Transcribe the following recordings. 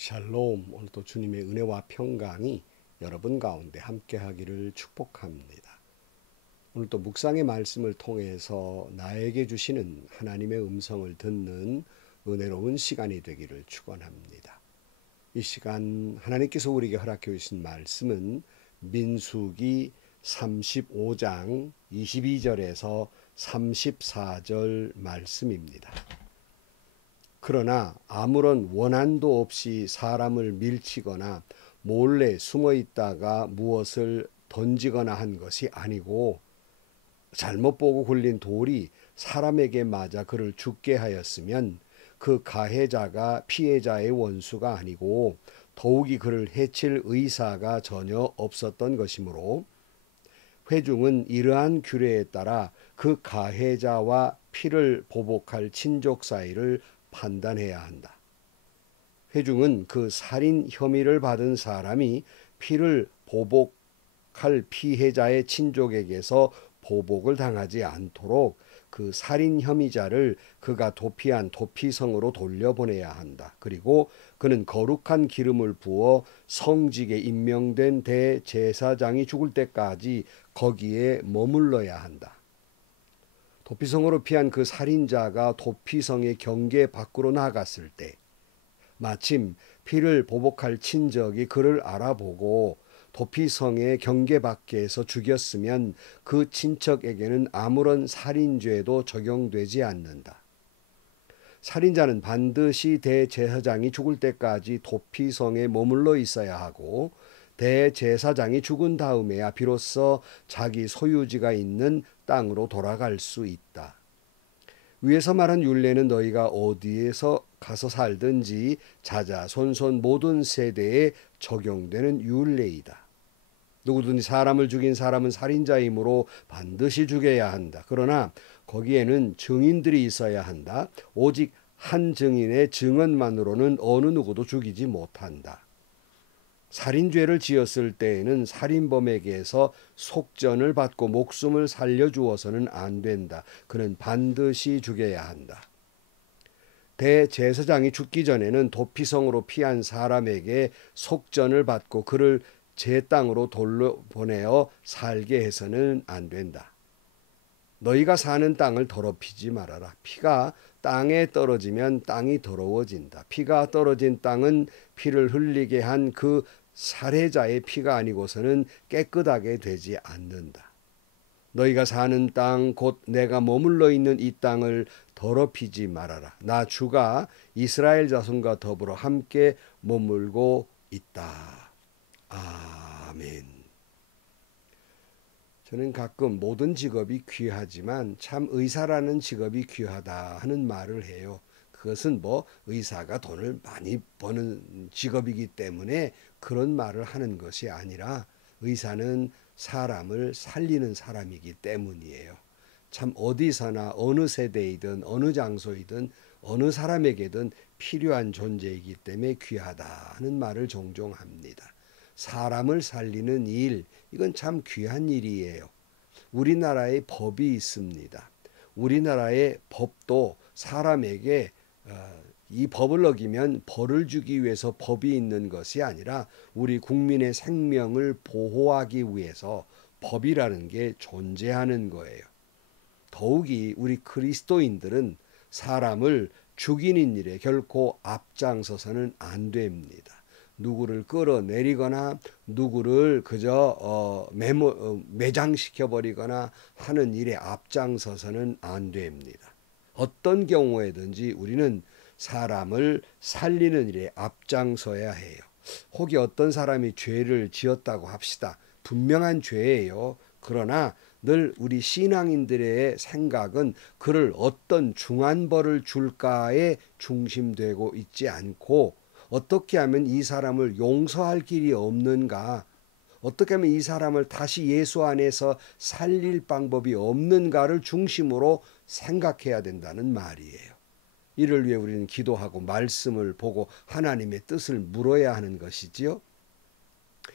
샬롬. 오늘도 주님의 은혜와 평강이 여러분 가운데 함께하기를 축복합니다. 오늘도 묵상의 말씀을 통해서 나에게 주시는 하나님의 음성을 듣는 은혜로운 시간이 되기를 축원합니다. 이 시간 하나님께서 우리에게 허락해 주신 말씀은 민수기 35장 22절에서 34절 말씀입니다. 그러나 아무런 원한도 없이 사람을 밀치거나 몰래 숨어 있다가 무엇을 던지거나 한 것이 아니고 잘못 보고 굴린 돌이 사람에게 맞아 그를 죽게 하였으면 그 가해자가 피해자의 원수가 아니고 더욱이 그를 해칠 의사가 전혀 없었던 것이므로 회중은 이러한 규례에 따라 그 가해자와 피를 보복할 친족 사이를 판단해야 한다. 회중은 그 살인 혐의를 받은 사람이 피를 보복할 피해자의 친족에게서 보복을 당하지 않도록 그 살인 혐의자를 그가 도피한 도피성으로 돌려보내야 한다. 그리고 그는 거룩한 기름을 부어 성직에 임명된 대제사장이 죽을 때까지 거기에 머물러야 한다. 도피성으로 피한 그 살인자가 도피성의 경계 밖으로 나갔을 때 마침 피를 보복할 친족이 그를 알아보고 도피성의 경계 밖에서 죽였으면 그 친척에게는 아무런 살인죄도 적용되지 않는다. 살인자는 반드시 대제사장이 죽을 때까지 도피성에 머물러 있어야 하고 대제사장이 죽은 다음에야 비로소 자기 소유지가 있는 땅으로 돌아갈 수 있다. 위에서 말한 율례는 너희가 어디에서 가서 살든지 자자손손 모든 세대에 적용되는 율례이다. 누구든지 사람을 죽인 사람은 살인자이므로 반드시 죽여야 한다. 그러나 거기에는 증인들이 있어야 한다. 오직 한 증인의 증언만으로는 어느 누구도 죽이지 못한다. 살인죄를 지었을 때에는 살인범에게서 속전을 받고 목숨을 살려주어서는 안 된다. 그는 반드시 죽여야 한다. 대제사장이 죽기 전에는 도피성으로 피한 사람에게 속전을 받고 그를 제 땅으로 돌려보내어 살게 해서는 안 된다. 너희가 사는 땅을 더럽히지 말아라. 피가 땅에 떨어지면 땅이 더러워진다. 피가 떨어진 땅은 피를 흘리게 한 그 살해자의 피가 아니고서는 깨끗하게 되지 않는다. 너희가 사는 땅 곧 내가 머물러 있는 이 땅을 더럽히지 말아라. 나 주가 이스라엘 자손과 더불어 함께 머물고 있다. 아멘. 저는 가끔 모든 직업이 귀하지만 참 의사라는 직업이 귀하다 하는 말을 해요. 그것은 의사가 돈을 많이 버는 직업이기 때문에 그런 말을 하는 것이 아니라 의사는 사람을 살리는 사람이기 때문이에요. 참 어디서나 어느 세대이든 어느 장소이든 어느 사람에게든 필요한 존재이기 때문에 귀하다 하는 말을 종종 합니다. 사람을 살리는 일, 이건 참 귀한 일이에요. 우리나라의 법이 있습니다. 우리나라의 법도 사람에게 이 법을 어기면 벌을 주기 위해서 법이 있는 것이 아니라 우리 국민의 생명을 보호하기 위해서 법이라는 게 존재하는 거예요. 더욱이 우리 그리스도인들은 사람을 죽이는 일에 결코 앞장서서는 안 됩니다. 누구를 끌어내리거나 누구를 그저 매장시켜버리거나 하는 일에 앞장서서는 안 됩니다. 어떤 경우에든지 우리는 사람을 살리는 일에 앞장서야 해요. 혹이 어떤 사람이 죄를 지었다고 합시다. 분명한 죄예요. 그러나 늘 우리 신앙인들의 생각은 그를 어떤 중한 벌을 줄까에 중심되고 있지 않고 어떻게 하면 이 사람을 용서할 길이 없는가, 어떻게 하면 이 사람을 다시 예수 안에서 살릴 방법이 없는가를 중심으로 생각해야 된다는 말이에요. 이를 위해 우리는 기도하고 말씀을 보고 하나님의 뜻을 물어야 하는 것이지요.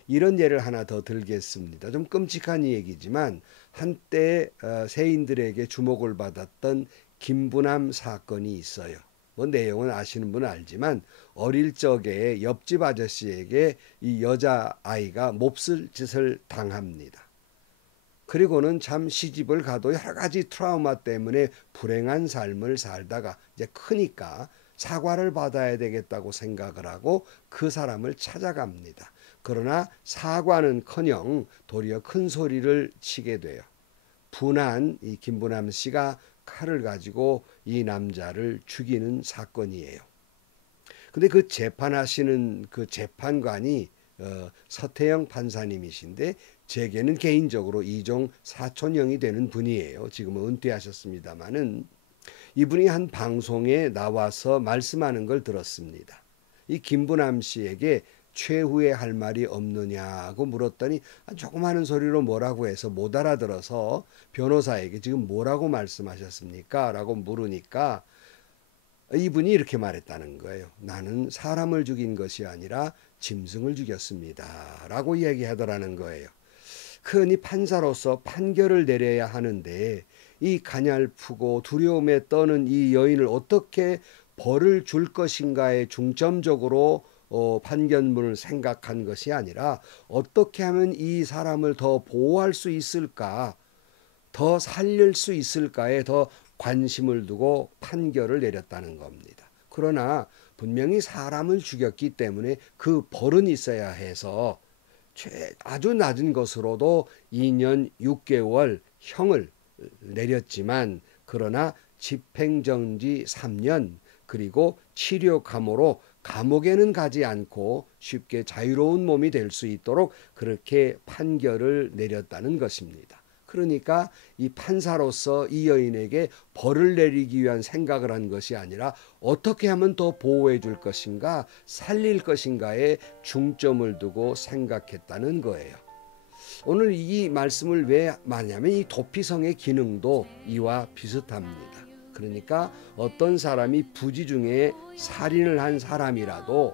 이런 예를 하나 더 들겠습니다. 좀 끔찍한 얘기지만 한때 세인들에게 주목을 받았던 김부남 사건이 있어요. 뭐 내용은 아시는 분은 알지만 어릴 적에 옆집 아저씨에게 이 여자아이가 몹쓸 짓을 당합니다. 그리고는 참 시집을 가도 여러 가지 트라우마 때문에 불행한 삶을 살다가 이제 크니까 사과를 받아야 되겠다고 생각을 하고 그 사람을 찾아갑니다. 그러나 사과는커녕 도리어 큰 소리를 치게 돼요. 분한 이 김부남 씨가 칼을 가지고 이 남자를 죽이는 사건이에요. 근데 그 재판하시는 그 재판관이 서태영 판사님이신데 제게는 개인적으로 이종 사촌형이 되는 분이에요. 지금은 은퇴하셨습니다마는 이분이 한 방송에 나와서 말씀하는 걸 들었습니다. 이 김부남 씨에게 최후에 할 말이 없느냐고 물었더니 조그마한 소리로 뭐라고 해서 못 알아들어서 변호사에게 지금 뭐라고 말씀하셨습니까? 라고 물으니까 이분이 이렇게 말했다는 거예요. 나는 사람을 죽인 것이 아니라 짐승을 죽였습니다. 라고 이야기하더라는 거예요. 흔히 판사로서 판결을 내려야 하는데 이 가냘프고 두려움에 떠는 이 여인을 어떻게 벌을 줄 것인가에 중점적으로 판결문을 생각한 것이 아니라 어떻게 하면 이 사람을 더 보호할 수 있을까, 더 살릴 수 있을까에 더 관심을 두고 판결을 내렸다는 겁니다. 그러나 분명히 사람을 죽였기 때문에 그 벌은 있어야 해서 아주 낮은 것으로도 2년 6개월 형을 내렸지만 그러나 집행정지 3년 그리고 치료감으로 감옥에는 가지 않고 쉽게 자유로운 몸이 될 수 있도록 그렇게 판결을 내렸다는 것입니다. 그러니까 이 판사로서 이 여인에게 벌을 내리기 위한 생각을 한 것이 아니라 어떻게 하면 더 보호해 줄 것인가, 살릴 것인가에 중점을 두고 생각했다는 거예요. 오늘 이 말씀을 왜 하냐면 이 도피성의 기능도 이와 비슷합니다. 그러니까 어떤 사람이 부지 중에 살인을 한 사람이라도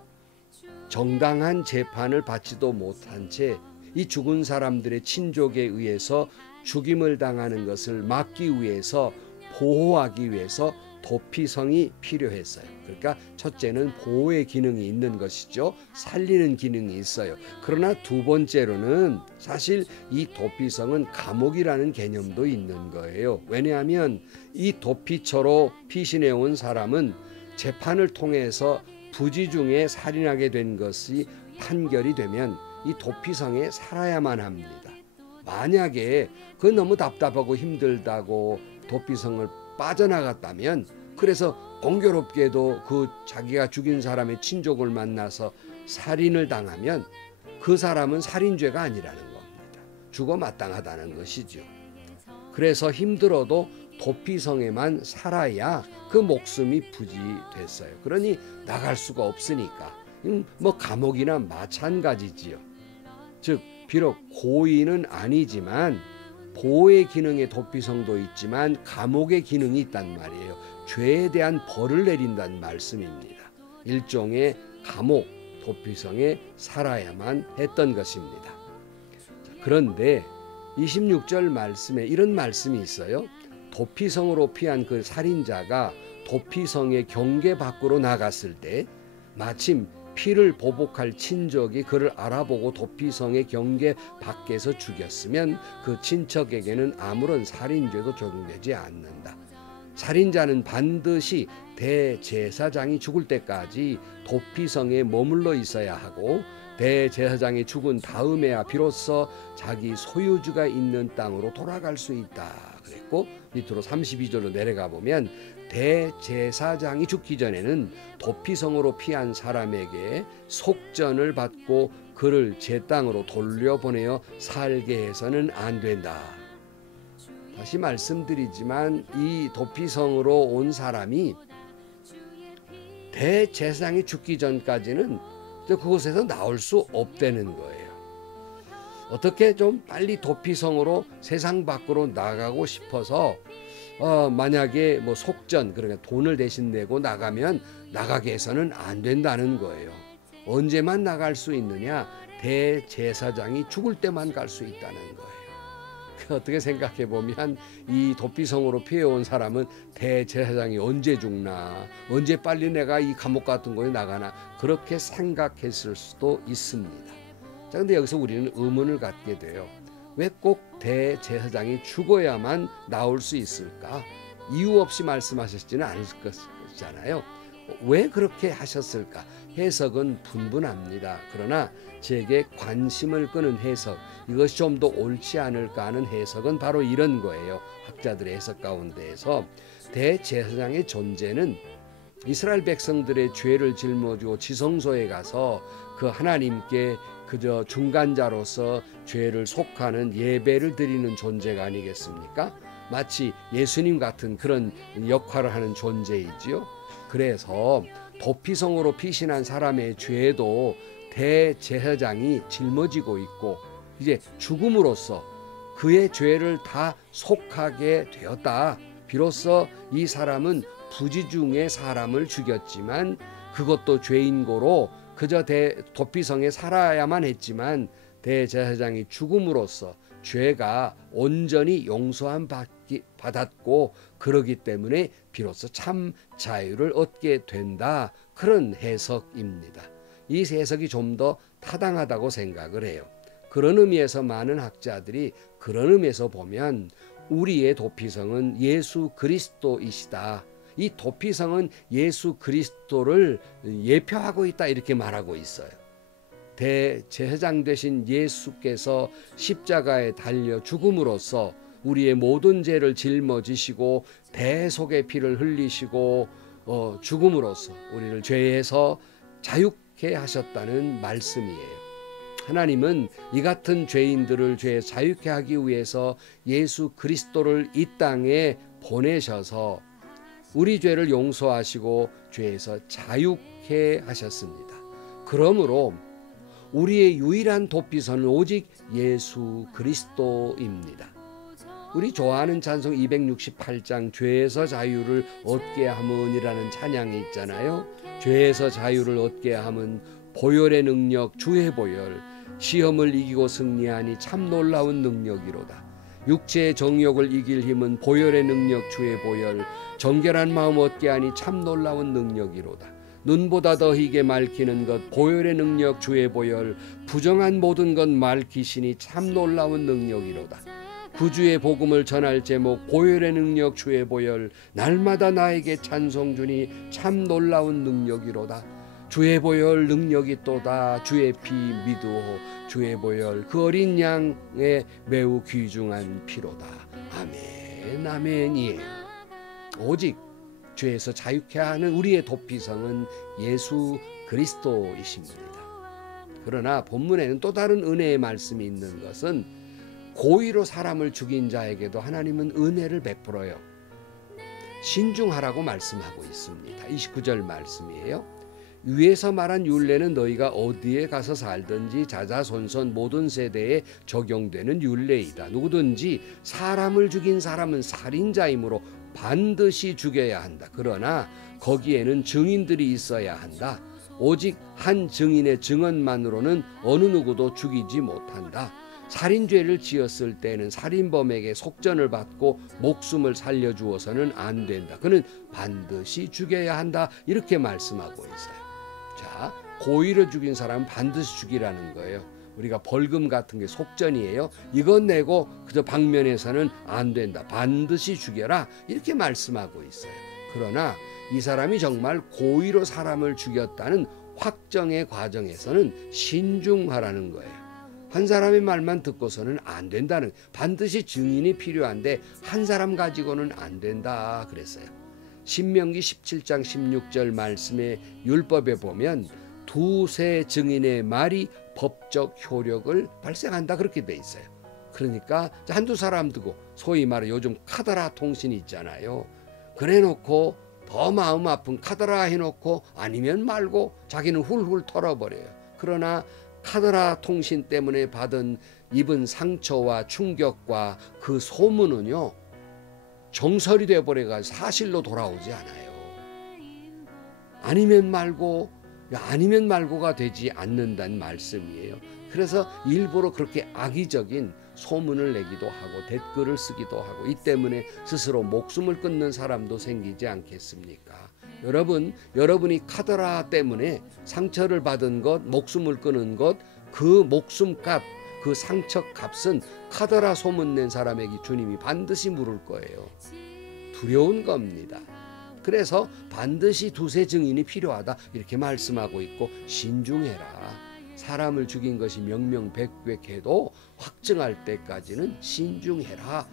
정당한 재판을 받지도 못한 채 이 죽은 사람들의 친족에 의해서 죽임을 당하는 것을 막기 위해서 보호하기 위해서 도피성이 필요했어요. 그러니까 첫째는 보호의 기능이 있는 것이죠. 살리는 기능이 있어요. 그러나 두 번째로는 사실 이 도피성은 감옥이라는 개념도 있는 거예요. 왜냐하면 이 도피처로 피신해 온 사람은 재판을 통해서 부지 중에 살인하게 된 것이 판결이 되면 이 도피성에 살아야만 합니다. 만약에 그 너무 답답하고 힘들다고 도피성을 빠져나갔다면 그래서 공교롭게도 그 자기가 죽인 사람의 친족을 만나서 살인을 당하면 그 사람은 살인죄가 아니라는 겁니다. 죽어 마땅하다는 것이죠. 그래서 힘들어도 도피성에만 살아야 그 목숨이 부지됐어요. 그러니 나갈 수가 없으니까 뭐 감옥이나 마찬가지지요. 즉 비록 고의는 아니지만 보호의 기능의 도피성도 있지만 감옥의 기능이 있단 말이에요. 죄에 대한 벌을 내린다는 말씀입니다. 일종의 감옥, 도피성에 살아야만 했던 것입니다. 그런데 26절 말씀에 이런 말씀이 있어요. 도피성으로 피한 그 살인자가 도피성의 경계 밖으로 나갔을 때 마침 피를 보복할 친족이 그를 알아보고 도피성의 경계 밖에서 죽였으면 그 친척에게는 아무런 살인죄도 적용되지 않는다. 살인자는 반드시 대제사장이 죽을 때까지 도피성에 머물러 있어야 하고 대제사장이 죽은 다음에야 비로소 자기 소유주가 있는 땅으로 돌아갈 수 있다 그랬고 밑으로 32절로 내려가 보면 대제사장이 죽기 전에는 도피성으로 피한 사람에게 속전을 받고 그를 제 땅으로 돌려보내어 살게 해서는 안 된다. 다시 말씀드리지만 이 도피성으로 온 사람이 대제사장이 죽기 전까지는 그곳에서 나올 수 없다는 거예요. 어떻게 좀 빨리 도피성으로 세상 밖으로 나가고 싶어서 만약에 뭐 속전 그러니까 돈을 대신 내고 나가면 나가게 해서는 안 된다는 거예요. 언제만 나갈 수 있느냐? 대제사장이 죽을 때만 갈 수 있다는 거예요. 어떻게 생각해 보면 이 도피성으로 피해온 사람은 대제사장이 언제 죽나, 언제 빨리 내가 이 감옥 같은 곳에 나가나 그렇게 생각했을 수도 있습니다. 자, 근데 여기서 우리는 의문을 갖게 돼요. 왜 꼭 대제사장이 죽어야만 나올 수 있을까? 이유 없이 말씀하셨지는 않을 것이잖아요. 왜 그렇게 하셨을까? 해석은 분분합니다. 그러나 제게 관심을 끄는 해석, 이것이 좀 더 옳지 않을까 하는 해석은 바로 이런 거예요. 학자들의 해석 가운데에서 대제사장의 존재는 이스라엘 백성들의 죄를 짊어지고 지성소에 가서 그 하나님께 그저 중간자로서 죄를 속하는 예배를 드리는 존재가 아니겠습니까? 마치 예수님 같은 그런 역할을 하는 존재이지요. 그래서 도피성으로 피신한 사람의 죄도 대제사장이 짊어지고 있고 이제 죽음으로써 그의 죄를 다 속하게 되었다. 비로소 이 사람은 부지중에 사람을 죽였지만 그것도 죄인고로 그저 도피성에 살아야만 했지만 대제사장이 죽음으로써 죄가 온전히 용서함 받았고 그러기 때문에 비로소 참 자유를 얻게 된다. 그런 해석입니다. 이 해석이 좀 더 타당하다고 생각을 해요. 그런 의미에서 많은 학자들이 그런 의미에서 보면 우리의 도피성은 예수 그리스도이시다. 이 도피성은 예수 그리스도를 예표하고 있다 이렇게 말하고 있어요. 대제사장 되신 예수께서 십자가에 달려 죽음으로써 우리의 모든 죄를 짊어지시고 대속의 피를 흘리시고 죽음으로써 우리를 죄에서 자유케 하셨다는 말씀이에요. 하나님은 이 같은 죄인들을 죄에 자유케 하기 위해서 예수 그리스도를 이 땅에 보내셔서 우리 죄를 용서하시고 죄에서 자유케 하셨습니다. 그러므로 우리의 유일한 도피선은 오직 예수 그리스도입니다. 우리 좋아하는 찬송 268장 죄에서 자유를 얻게 함은이라는 찬양이 있잖아요. 죄에서 자유를 얻게 함은 보혈의 능력 주의 보혈, 시험을 이기고 승리하니 참 놀라운 능력이로다. 육체의 정욕을 이길 힘은 보혈의 능력 주의 보혈, 정결한 마음 얻게 하니 참 놀라운 능력이로다. 눈보다 더 희게 맑히는 것 보혈의 능력 주의 보혈, 부정한 모든 것 맑히시니 참 놀라운 능력이로다. 구주의 복음을 전할 제목 보혈의 능력 주의 보혈, 날마다 나에게 찬송 주니 참 놀라운 능력이로다. 주의 보혈 능력이 또다. 주의 피 믿으오. 주의 보혈 그 어린 양의 매우 귀중한 피로다. 아멘 아멘이에요. 오직 죄에서 자유케 하는 우리의 도피성은 예수 그리스도이십니다. 그러나 본문에는 또 다른 은혜의 말씀이 있는 것은 고의로 사람을 죽인 자에게도 하나님은 은혜를 베풀어요. 신중하라고 말씀하고 있습니다. 29절 말씀이에요. 위에서 말한 율례는 너희가 어디에 가서 살든지 자자손손 모든 세대에 적용되는 율례이다. 누구든지 사람을 죽인 사람은 살인자이므로 반드시 죽여야 한다. 그러나 거기에는 증인들이 있어야 한다. 오직 한 증인의 증언만으로는 어느 누구도 죽이지 못한다. 살인죄를 지었을 때는 살인범에게 속전을 받고 목숨을 살려주어서는 안 된다. 그는 반드시 죽여야 한다. 이렇게 말씀하고 있어요. 자, 고의로 죽인 사람은 반드시 죽이라는 거예요. 우리가 벌금 같은 게 속전이에요. 이건 내고 그저 방면에서는 안 된다. 반드시 죽여라. 이렇게 말씀하고 있어요. 그러나 이 사람이 정말 고의로 사람을 죽였다는 확정의 과정에서는 신중하라는 거예요. 한 사람의 말만 듣고서는 안 된다는, 반드시 증인이 필요한데 한 사람 가지고는 안 된다 그랬어요. 신명기 17장 16절 말씀의 율법에 보면 두세 증인의 말이 법적 효력을 발생한다 그렇게 돼 있어요. 그러니까 한두 사람 두고 소위 말해 요즘 카더라 통신 있잖아요. 그래놓고 더 마음 아픈 카더라 해놓고 아니면 말고 자기는 훌훌 털어버려요. 그러나 카더라 통신 때문에 입은 상처와 충격과 그 소문은요 정설이 되어버려가지고 사실로 돌아오지 않아요. 아니면 말고가 되지 않는다는 말씀이에요. 그래서 일부러 그렇게 악의적인 소문을 내기도 하고 댓글을 쓰기도 하고 이 때문에 스스로 목숨을 끊는 사람도 생기지 않겠습니까? 여러분이 카더라 때문에 상처를 받은 것, 목숨을 끊은 것, 그 목숨값, 그 상처값은 카더라 소문낸 사람에게 주님이 반드시 물을 거예요. 두려운 겁니다. 그래서 반드시 두세 증인이 필요하다 이렇게 말씀하고 있고, 신중해라. 사람을 죽인 것이 명명백백해도 확증할 때까지는 신중해라.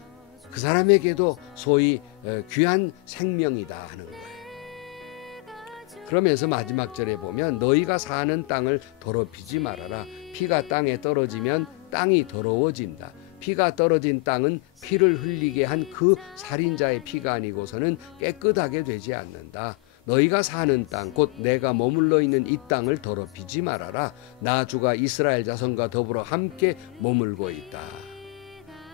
그 사람에게도 소위 귀한 생명이다 하는 거예요. 그러면서 마지막 절에 보면 너희가 사는 땅을 더럽히지 말아라. 피가 땅에 떨어지면 땅이 더러워진다. 피가 떨어진 땅은 피를 흘리게 한 그 살인자의 피가 아니고서는 깨끗하게 되지 않는다. 너희가 사는 땅, 곧 내가 머물러 있는 이 땅을 더럽히지 말아라. 나 주가 이스라엘 자손과 더불어 함께 머물고 있다.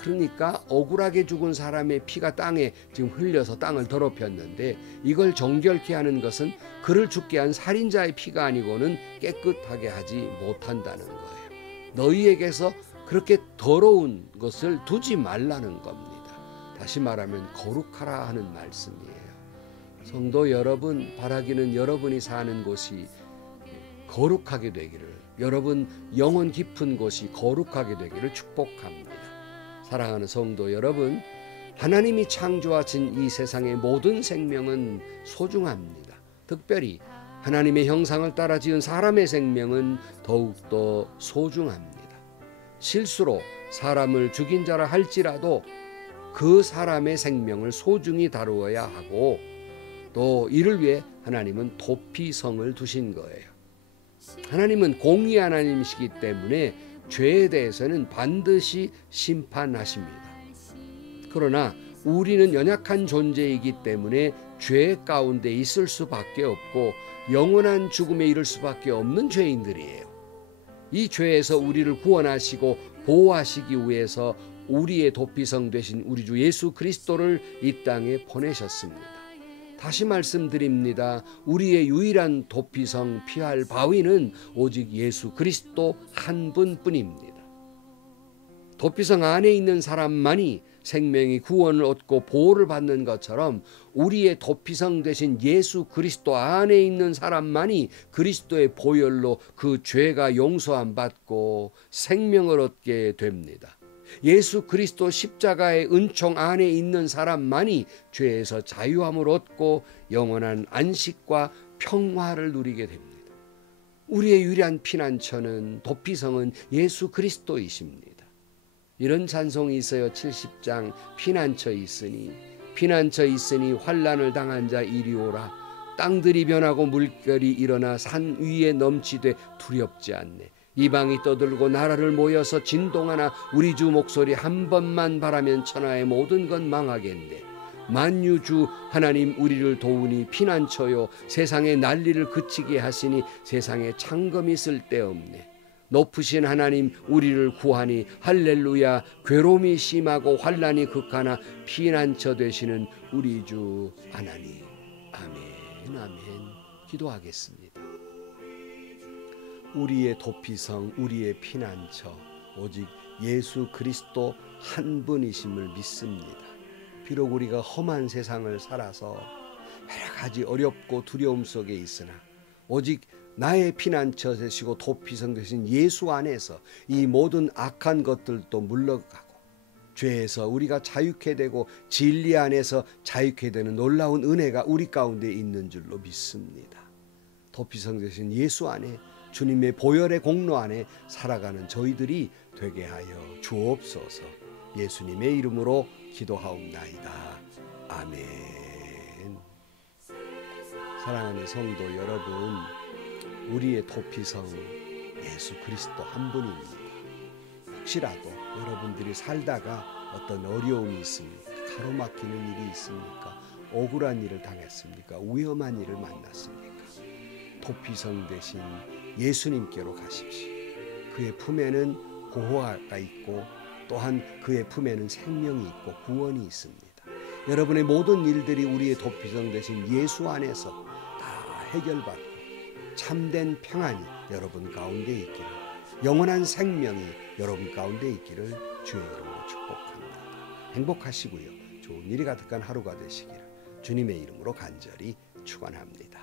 그러니까 억울하게 죽은 사람의 피가 땅에 지금 흘려서 땅을 더럽혔는데, 이걸 정결케 하는 것은 그를 죽게 한 살인자의 피가 아니고는 깨끗하게 하지 못한다는 거예요. 너희에게서 그렇게 더러운 것을 두지 말라는 겁니다. 다시 말하면 거룩하라 하는 말씀이에요. 성도 여러분, 바라기는 여러분이 사는 곳이 거룩하게 되기를, 여러분 영혼 깊은 곳이 거룩하게 되기를 축복합니다. 사랑하는 성도 여러분, 하나님이 창조하신 이 세상의 모든 생명은 소중합니다. 특별히 하나님의 형상을 따라 지은 사람의 생명은 더욱더 소중합니다. 실수로 사람을 죽인 자라 할지라도 그 사람의 생명을 소중히 다루어야 하고, 또 이를 위해 하나님은 도피성을 두신 거예요. 하나님은 공의 하나님이시기 때문에 죄에 대해서는 반드시 심판하십니다. 그러나 우리는 연약한 존재이기 때문에 죄 가운데 있을 수밖에 없고 영원한 죽음에 이를 수밖에 없는 죄인들이에요. 이 죄에서 우리를 구원하시고 보호하시기 위해서 우리의 도피성 되신 우리 주 예수 그리스도를 이 땅에 보내셨습니다. 다시 말씀드립니다. 우리의 유일한 도피성, 피할 바위는 오직 예수 그리스도 한 분뿐입니다. 도피성 안에 있는 사람만이 생명이 구원을 얻고 보호를 받는 것처럼, 우리의 도피성 되신 예수 그리스도 안에 있는 사람만이 그리스도의 보혈로 그 죄가 용서함 받고 생명을 얻게 됩니다. 예수 그리스도 십자가의 은총 안에 있는 사람만이 죄에서 자유함을 얻고 영원한 안식과 평화를 누리게 됩니다. 우리의 유일한 피난처는, 도피성은 예수 그리스도이십니다. 이런 찬송이 있어요. 70장 피난처 있으니 환난을 당한 자 이리 오라. 땅들이 변하고 물결이 일어나 산 위에 넘치되 두렵지 않네. 이방이 떠들고 나라를 모여서 진동하나 우리 주 목소리 한 번만 바라면 천하의 모든 건 망하겠네. 만유주 하나님 우리를 도우니 피난처요. 세상의 난리를 그치게 하시니 세상에 창검이 쓸데없네. 높으신 하나님 우리를 구하니 할렐루야. 괴로움이 심하고 환난이 극하나 피난처 되시는 우리 주 하나님. 아멘 아멘. 기도하겠습니다. 우리의 도피성, 우리의 피난처 오직 예수 그리스도 한 분이심을 믿습니다. 비록 우리가 험한 세상을 살아서 여러 가지 어렵고 두려움 속에 있으나 오직 나의 피난처 되시고 도피성 되신 예수 안에서 이 모든 악한 것들도 물러가고 죄에서 우리가 자유케 되고 진리 안에서 자유케 되는 놀라운 은혜가 우리 가운데 있는 줄로 믿습니다. 도피성 되신 예수 안에, 주님의 보혈의 공로 안에 살아가는 저희들이 되게 하여 주옵소서. 예수님의 이름으로 기도하옵나이다. 아멘. 사랑하는 성도 여러분, 우리의 도피성 예수 그리스도 한 분입니다. 혹시라도 여러분들이 살다가 어떤 어려움이 있습니까? 가로막히는 일이 있습니까? 억울한 일을 당했습니까? 위험한 일을 만났습니까? 도피성 되신 예수님께로 가십시오. 그의 품에는 보호가 있고 또한 그의 품에는 생명이 있고 구원이 있습니다. 여러분의 모든 일들이 우리의 도피성 되신 예수 안에서 다 해결받고 참된 평안이 여러분 가운데 있기를 영원한 생명이 여러분 가운데 있기를 주의 이름으로 축복합니다. 행복하시고요. 좋은 일이 가득한 하루가 되시기를 주님의 이름으로 간절히 축원합니다.